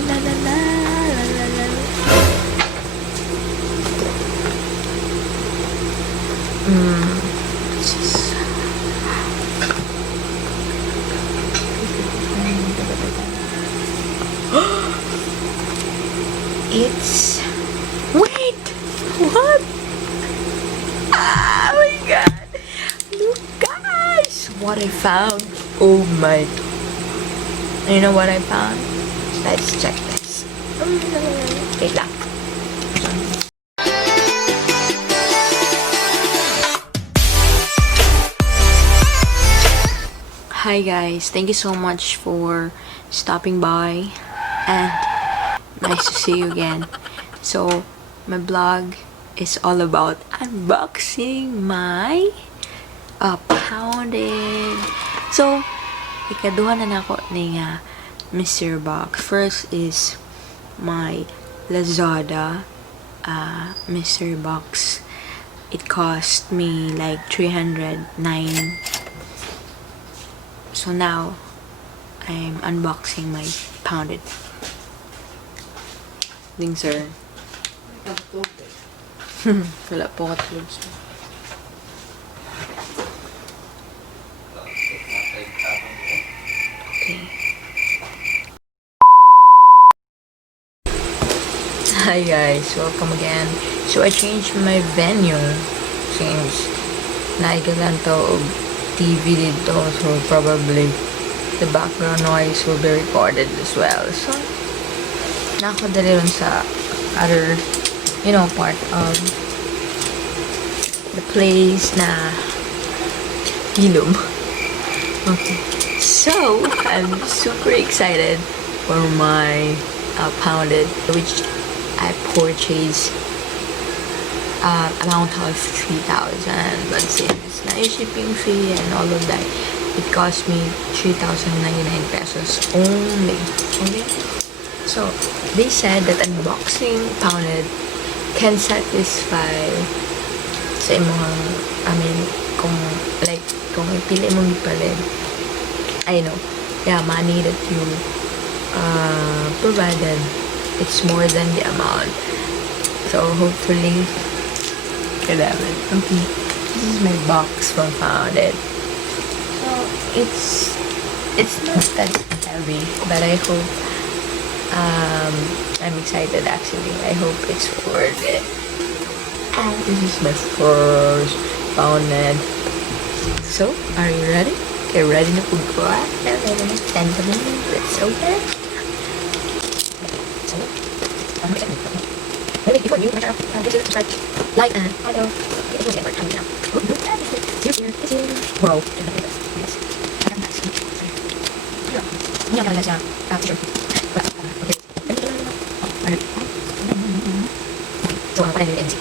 la la la la la la. It's... Wait! What? Oh my god! Look guys! What I found! Oh my... You know what I found? Let's check this. Wait lang. Hi guys, thank you so much for stopping by and nice to see you again. So, my vlog is all about unboxing my Poundit. So, ikaduha na nako ni mystery box. First is my Lazada mystery box. It cost me like 309. So now, I'm unboxing my Poundit. Ding sir. Wala po katulog sir. Okay. Hi guys, welcome again. So I changed my venue since naigalan to og TV dito, so probably the background noise will be recorded as well. So nakadali rin sa other, part of the place na ilom. Okay. So, I'm super excited for my Poundit, which I purchased amount of 3,000, but since na shipping fee and all of that, it cost me 3,099 pesos only. Okay? So, they said that unboxing Poundit can satisfy sa imong, kung ipili mong ipalit, money that you provided, it's more than the amount. So, hopefully, okay, this is my box from Poundit. So, it's not that heavy, but I hope, I'm excited actually. I hope it's worth it. And this is my first Poundit. So, are you ready? Okay, ready na po ko? Let's open. So, maybe before you subscribe, like and follow. It will get more time now. Wow. Ini akan ada t-shirt. So, apa yang ini?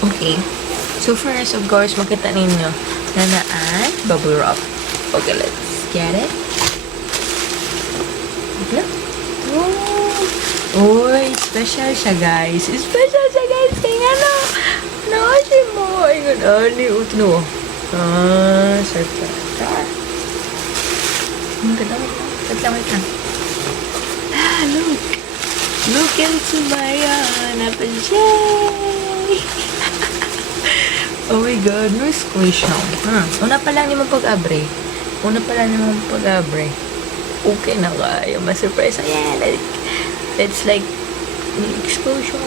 Okay. So first, of course, makita ninyo na naan bubble wrap. Okay, let's get it. Okay. Oh, special siya, guys. Special siya, guys. Kaya kasi mo. Ay, ni utno. Surprise. Wait lang. Look. Look into my napajay. Oh my god, no squish now. Una pa lang ni mo pag-abre. Okay na kaya. Ma-surprise. Ayan, it's like explosion.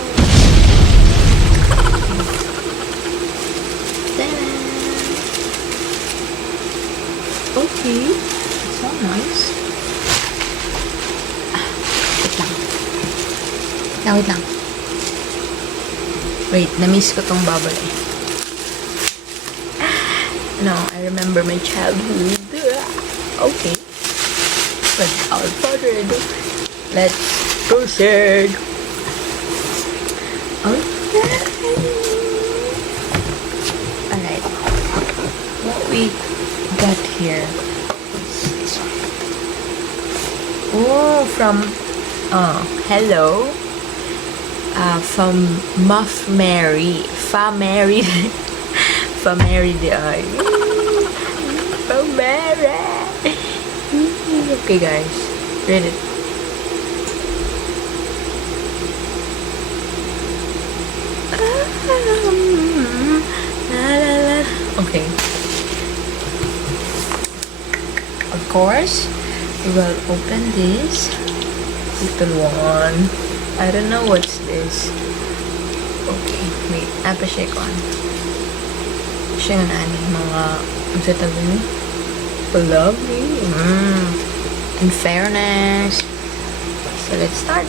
Okay. So nice. Wait lang. Wait, na-miss ko tong bubble eh. No, I remember my childhood. Okay. Without further ado, let's proceed. Okay. Alright. What we got here is this one. Oh, from, hello. From famary. Famary. Famary the eye. Famary. Okay, guys. Read it. Okay. Of course, we will open this little one. I don't know what's this. Okay, wait. Apa-share ko. Siya nga na mga magsasabi mo. Lovely. In fairness. So, let's start.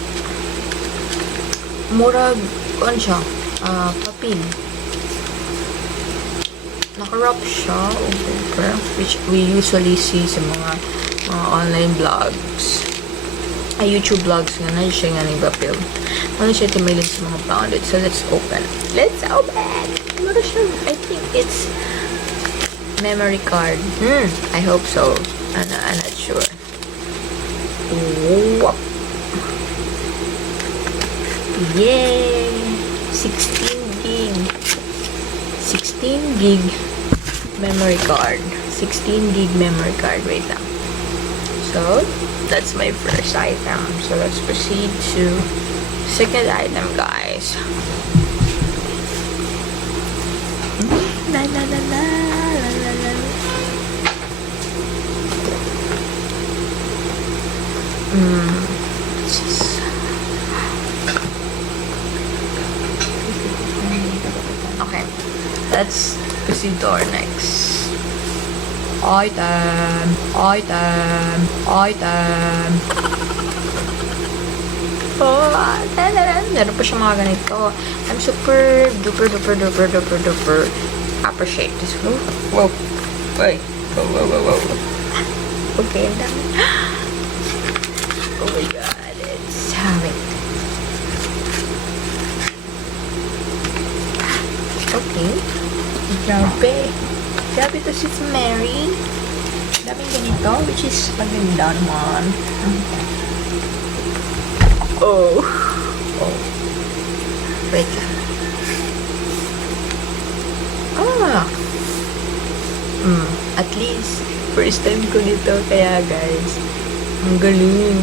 Murag, ano siya? Papel. Naka-wrap siya. Okay. Which we usually see sa mga online vlogs. YouTube vlogs nga na siya nga ng papel. Ano siya timilin sa mga Poundit. So, let's open. Let's open! Ano siya? I think it's memory card. I hope so. I'm not sure. Whoop. Yay! 16 gig. 16 gig memory card. 16 gig memory card. Wait lang. So, that's my first item. So, let's proceed to second item, guys. La la la la la la la. Okay, let's proceed to our next item. Oh, meron pa siya mga ganito. I'm super duper appreciate this. Whoa. Wait. Whoa. Okay, ang dami. Oh my god, it's having. Okay. Grabe to si Mary. Daming ganito, which is maganda naman. Oh. Wait lang. At least, first time ko nito. Kaya guys, ang galing.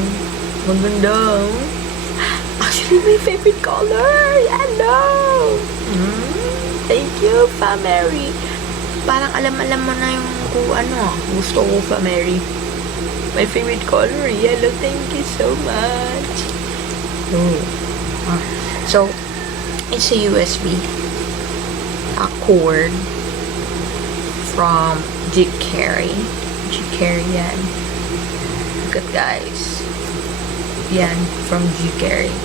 Maganda. Actually, my favorite color. Yellow. Thank you, famary. Parang alam mo na yung kung ano. Gusto ko, famary. My favorite color, yellow. Thank you so much. So, it's a USB cord from G-Carry yan. Look at guys. Yan, from G-Carry.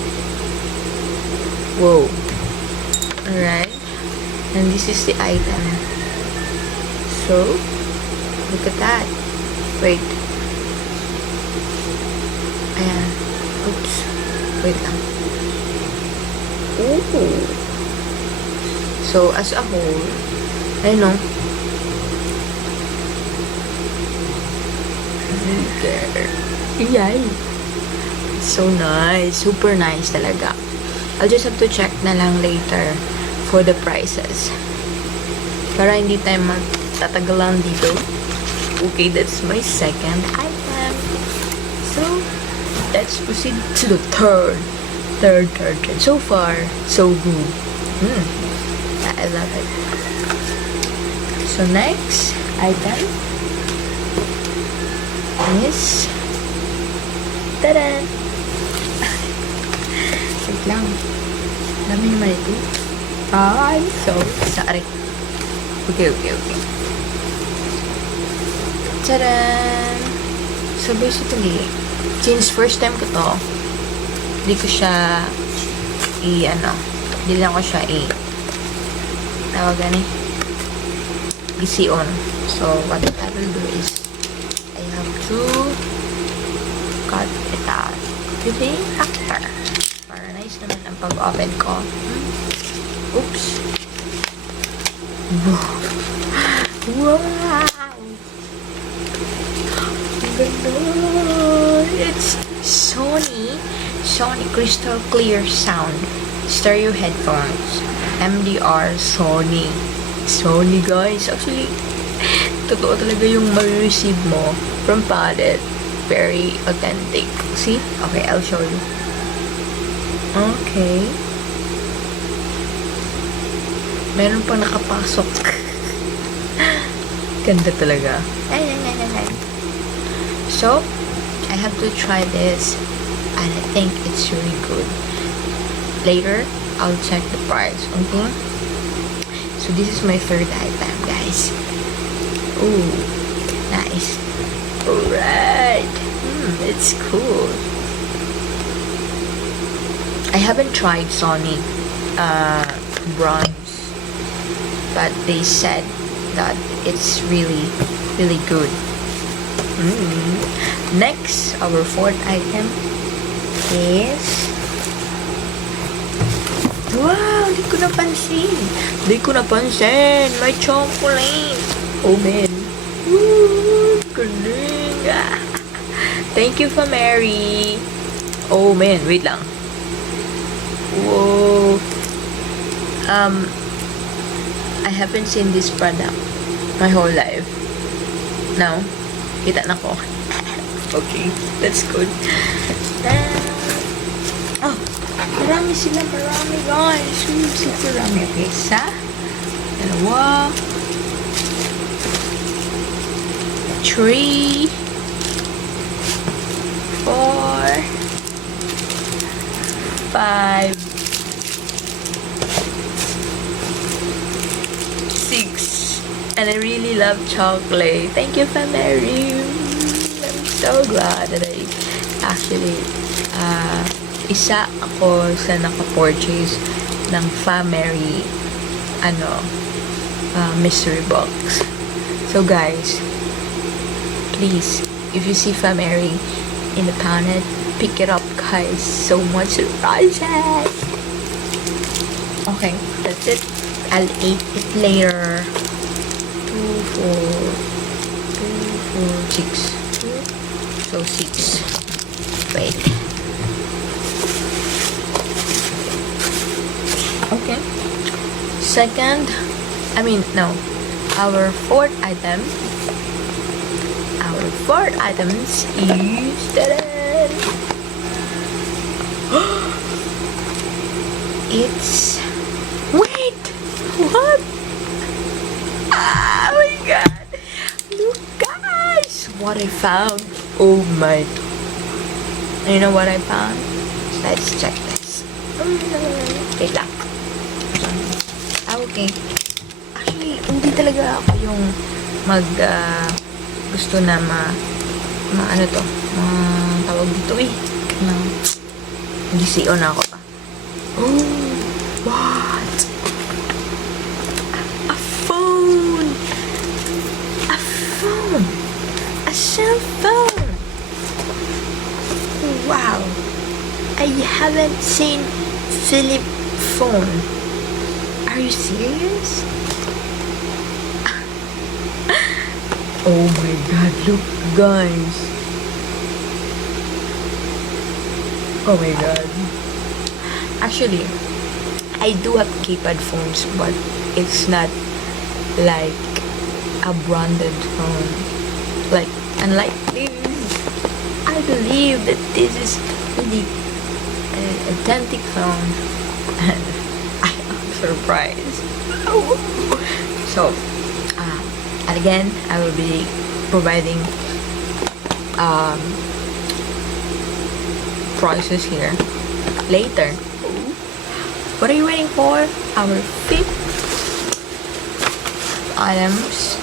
Whoa. Alright. And this is the item. So, look at that. Wait. Ayan. Oops. Wait lang. Ooh. So, as a whole, I know. Yay. So nice. Super nice talaga. I'll just have to check na lang later for the prices. Para hindi tayo magtatagalan dito. Okay, that's my second item. So, let's proceed to the third. So far, so good. I love it. So, next item is tada! Wait lang. Dami naman ito. I'm so sorry. Okay. Tada! So, basically, since first time ko to, hindi lang ko siya tawagan on. So, what I will do is, I have to cut it out. Kasi, after. Para nice naman ang pag-open ko. Oops. Wow! Ang ganda! It's Sony crystal clear sound stereo headphones. MDR Sony. Sony, guys. Actually, totoo talaga yung ma-receive mo from Poundit. Very authentic. See? Okay, I'll show you. Okay. Meron pa nakapasok. Ganda talaga. So, I have to try this, and I think it's really good. Later, I'll check the price, okay? So, this is my third item, guys. Ooh, nice. Alright. It's cool. I haven't tried Sony bronze, but they said that it's really good. Next, our fourth item is, wow, di ko napansin, may chocolate. Oh man, woo, galing. Thank you, famary. Oh man, wait lang. Whoa. I haven't seen this product my whole life. Now, kita na ko. Okay, that's good. Oh, marami guys. Super marami. Okay, isa, dalawa, 3, 4, 5, 6. And I really love chocolate. Thank you, famary. I'm so glad that I actually isa ako sa naka-purchase ng famary mystery box. So guys, please, if you see famary in the Poundit, pick it up, guys. So much surprises. Okay, that's it. I'll eat it later. 2, 4, 6. So 6. Wait. Okay. Our fourth item. Our fourth items is it's what? Oh my god! Look, guys! What I found! Oh my! You know what I found? Let's check this. Wait lang. Okay. Actually, hindi talaga ako yung gusto na tawag dito GCO na ako pa. Oh! What? A phone! A cell phone! Wow! I haven't seen Philip phone. Are you serious? Oh my god, look guys. Oh my god. Actually, I do have keypad phones, but it's not like a branded phone. Like, unlike this, I believe that this is really an authentic phone. And I am surprised. So, and again, I will be providing prices here later. What are you waiting for? Our fifth items.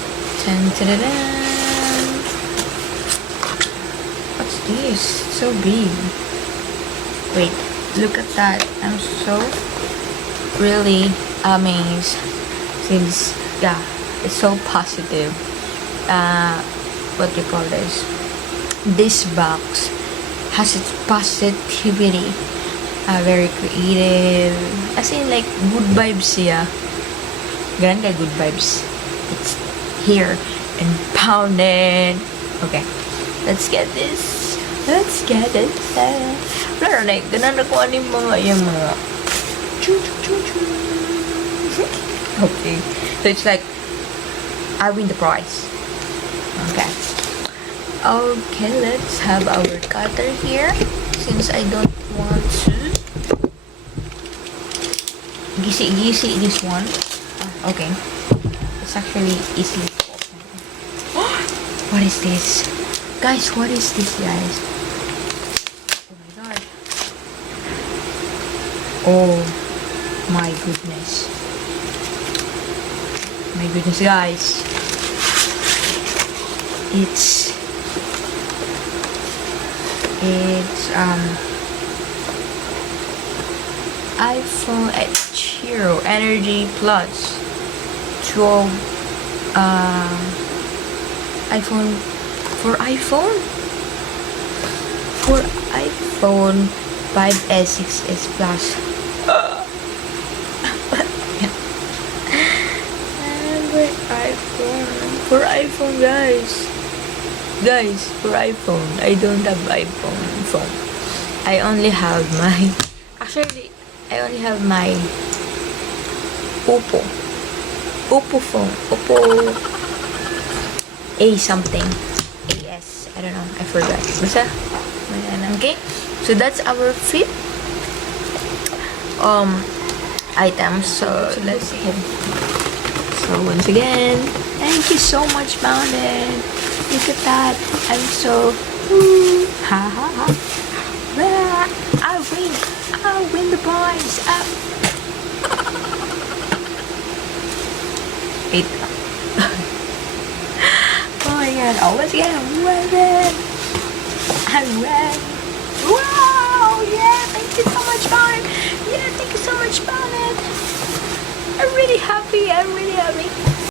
What's this? So big. Wait, look at that. I'm so really amazed since it's so positive. What do you call this? This box has its positivity. Very creative. As in, like, good vibes siya. Ganun ka, good vibes. It's here and Poundit. Okay, let's get this. Let's get it. Wala na, ganun na kung ano yung mga, okay. So it's like, I win the prize. Okay. Okay, let's have our cutter here. Since I don't want to gisi this one. Okay. It's actually easy to open. What is this? Guys, what is this, guys? Oh my god. Oh my goodness. My goodness, guys. It's iPhone Hero Energy Plus 12 iPhone for iPhone 5s 6s Plus. For iPhone, guys, for iPhone. I don't have iPhone phone. I only have my Oppo phone. Oppo A something. AS. I don't know. I forgot. Basta. Okay. So that's our fifth items. So let's see. So once again, thank you so much, Poundit. Look at that. I'm so ha ha ha. I win the prize. Wait. Oh my god. Oh, once again, I win. Wow. Yeah. Thank you so much, Poundit. Yeah. Thank you so much, Poundit. I'm really happy.